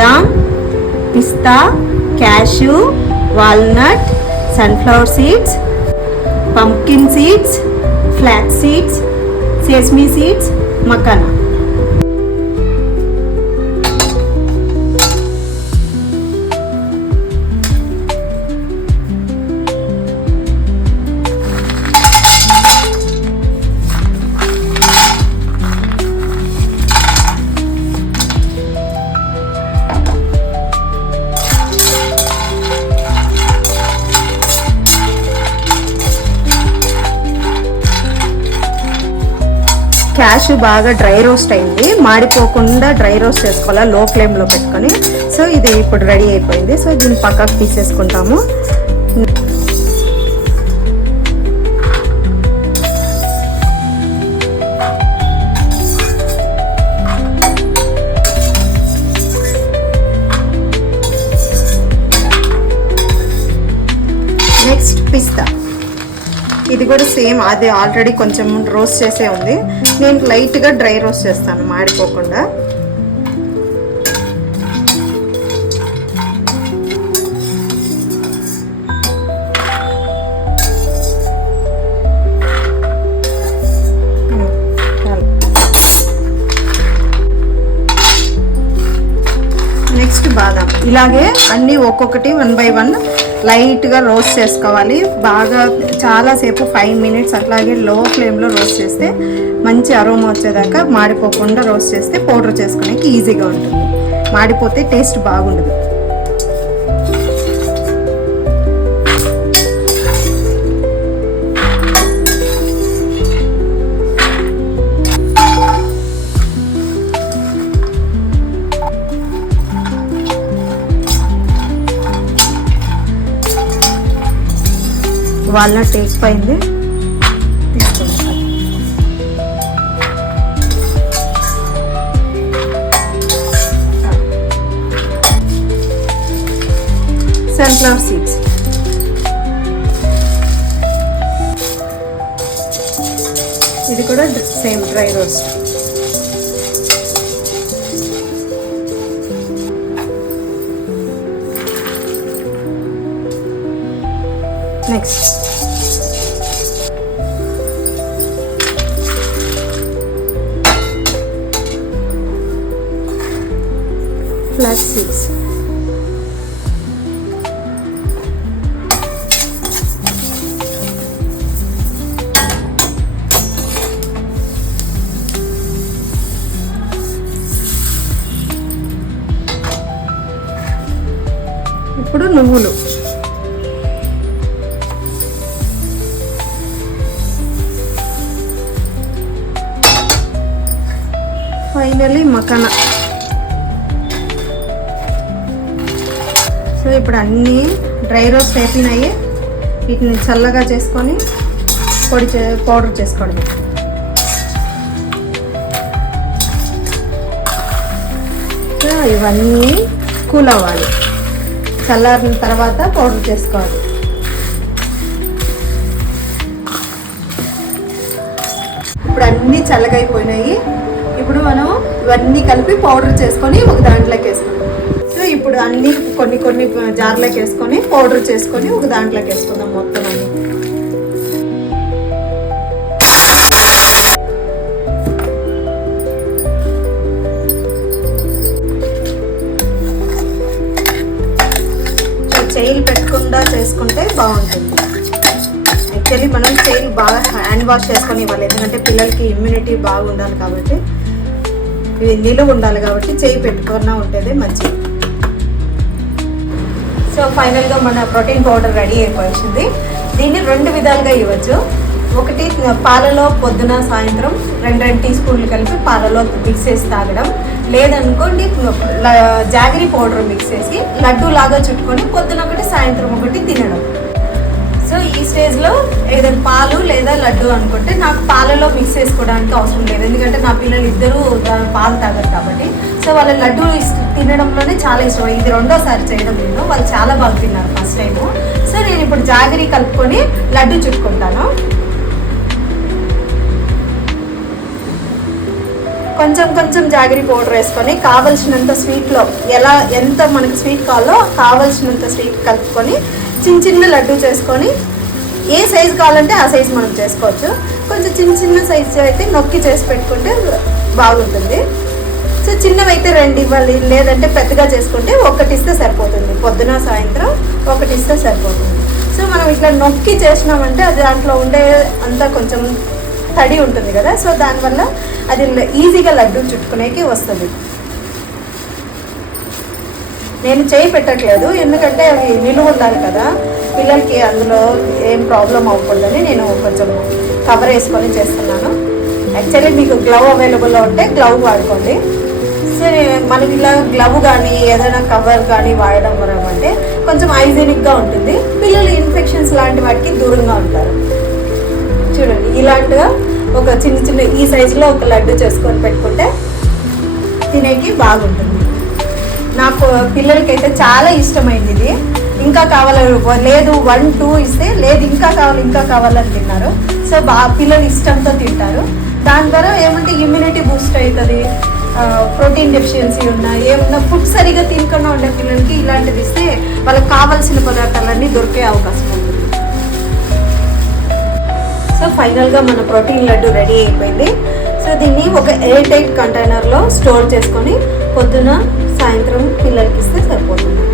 బాదాం, పిస్తా, cashew, walnut, sunflower seeds, pumpkin seeds, flax seeds, sesame seeds, makhana. Cashew బాగా dry roast అయింది, మాడిపోకుండా dry roast చేసుకోవాలి లో ఫ్లేమ్లో పెట్టుకొని. సో ఇది ఇప్పుడు రెడీ అయిపోయింది. సో దీన్ని పక్కకు తీసేసుకుంటాము. నెక్స్ట్ పిస్తా. ఇది కూడా సేమ్, అది ఆల్రెడీ కొంచెం రోస్ట్ చేసే ఉంది. నేను లైట్గా డ్రై రోస్ట్ చేస్తాను మాడిపోకుండా. నెక్స్ట్ బాదాం. ఇలాగే అన్నీ ఒక్కొక్కటి 1 by 1 లైట్గా రోస్ట్ చేసుకోవాలి. బాగా చాలాసేపు 5 minutes అట్లాగే లో ఫ్లేమ్లో రోస్ట్ చేస్తే మంచి అరోమా వచ్చేదాకా మాడిపోకుండా రోస్ట్ చేస్తే పౌడర్ చేసుకోవడానికి ఈజీగా ఉంటుంది. మాడిపోతే టేస్ట్ బాగుండదు. వాల్నట్ టేస్ట్ అయింది, తీసుకుంటాం. Sunflower seeds. ఇది కూడా same dry roast. Next flax seeds. ఇప్పుడు నువ్వులు. ఫైనల్లీ మకానా. సో ఇప్పుడు అన్నీ డ్రై రోస్ట్ అయిపోయినాయి. వీటిని చల్లగా చేసుకొని పౌడర్ చేసుకోవడం. సో ఇవన్నీ కూల్ అవ్వాలి. చల్లారిన తర్వాత పౌడర్ చేసుకోవాలి. ఇప్పుడు అన్నీ చల్లగా అయిపోయినాయి. ఇప్పుడు మనం ఇవన్నీ కలిపి పౌడర్ చేసుకొని ఒక దాంట్లోకి వేసుకుంటాం. సో ఇప్పుడు అన్నీ కొన్ని జార్లోకి వేసుకొని పౌడర్ చేసుకొని ఒక దాంట్లోకి వేసుకుందాం మొత్తం అన్ని. చెయ్యిలు పెట్టకుండా చేసుకుంటే బాగుంటుంది. యాక్చువల్లీ మనం చెయ్యిలు బాగా హ్యాండ్ వాష్ చేసుకొని ఇవ్వాలి, ఎందుకంటే పిల్లలకి ఇమ్యూనిటీ బాగా ఉండాలి కాబట్టి, ఇవి నిలువ ఉండాలి కాబట్టి చెయ్యి పెట్టుకున్నా ఉంటుంది మంచిది. సో ఫైనల్గా మన ప్రోటీన్ పౌడర్ రెడీ అయిపోయింది. దీన్ని 2 విధాలుగా ఇవ్వచ్చు. ఒకటి పాలలో పొద్దున సాయంత్రం 2 టీ స్పూన్లు కలిపి పాలలో మిక్స్ చేసి తాగడం. లేదనుకోండి జాగరీ పౌడర్ మిక్స్ చేసి లడ్డు లాగా చుట్టుకొని పొద్దున ఒకటి సాయంత్రం ఒకటి తినడం. సో ఈ స్టేజ్లో ఏదైనా పాలు లేదా లడ్డు అనుకుంటే, నాకు పాలలో మిక్స్ చేసుకోవడానికి అవసరం లేదు, ఎందుకంటే నా పిల్లలు ఇద్దరూ పాలు తాగరు కాబట్టి. సో వాళ్ళ లడ్డు తినడంలోనే చాలా ఇష్టం. ఇది 2వ చేయడం నేను, వాళ్ళు చాలా బాగా తిన్నారు ఫస్ట్ టైము. సో నేను ఇప్పుడు జాగరీ కలుపుకొని లడ్డు చుట్టుకుంటాను. కొంచెం కొంచెం జాగరీ పౌడర్ వేసుకొని కావలసినంత స్వీట్లో ఎంత మనకి స్వీట్ కావాలో కావలసినంత స్వీట్ కలుపుకొని చిన్న చిన్న లడ్డు చేసుకొని ఏ సైజు కావాలంటే ఆ సైజు మనం చేసుకోవచ్చు. కొంచెం చిన్న చిన్న సైజు అయితే నొక్కి చేసి పెట్టుకుంటే బాగుంటుంది. సో చిన్నవైతే 2 ఇవ్వాలి, లేదంటే పెద్దగా చేసుకుంటే 1 ఇస్తే సరిపోతుంది. పొద్దున సాయంత్రం 1 ఇస్తే సరిపోతుంది. సో మనం ఇట్లా నొక్కి చేసినామంటే అది దాంట్లో ఉండే అంతా కొంచెం తడి ఉంటుంది కదా, సో దానివల్ల అది ఈజీగా లడ్డు చుట్టుకునేకి వస్తుంది. నేను చేయి పెట్టట్లేదు, ఎందుకంటే అవి నిలువ ఉండాలి కదా, పిల్లలకి అందులో ఏం ప్రాబ్లం అవ్వకూడదని నేను కొంచెం కవర్ వేసుకొని చేస్తున్నాను. యాక్చువల్లీ మీకు గ్లవ్ అవైలబుల్లో ఉంటే గ్లవ్ వాడుకోండి. సో మనకి ఇలా గ్లవ్ కానీ ఏదైనా కవర్ కానీ వాడడం వల్ల అంటే కొంచెం హైజీనిక్గా ఉంటుంది. పిల్లలు ఇన్ఫెక్షన్స్ లాంటి వాటికి దూరంగా ఉంటారు. చూడండి, ఇలాంటిగా ఒక చిన్న చిన్న ఈ సైజులో ఒక లడ్డు చేసుకొని పెట్టుకుంటే తినేకి బాగుంటుంది. నాకు పిల్లలకైతే చాలా ఇష్టమైంది ఇది. ఇంకా కావాలి లేదు 1, 2 ఇస్తే లేదు ఇంకా కావాలని తిన్నారు. సో పిల్లలు ఇష్టంతో తింటారు. దాని ద్వారా ఏమంటే ఇమ్యూనిటీ బూస్ట్ అవుతుంది. ప్రోటీన్ డెఫిషియన్సీ ఏమన్నా ఫుడ్ సరిగా తినకుండా ఉండే పిల్లలకి ఇలాంటివి ఇస్తే వాళ్ళకి కావాల్సిన పదార్థాలన్నీ దొరికే అవకాశం ఉంటుంది. సో ఫైనల్గా మన ప్రోటీన్ లడ్డు రెడీ అయిపోయింది. సో దీన్ని ఒక ఎయిర్ టైట్ కంటైనర్లో స్టోర్ చేసుకొని పొద్దున సాయంత్రం పిల్లలకి ఇస్తే సరిపోతుంది.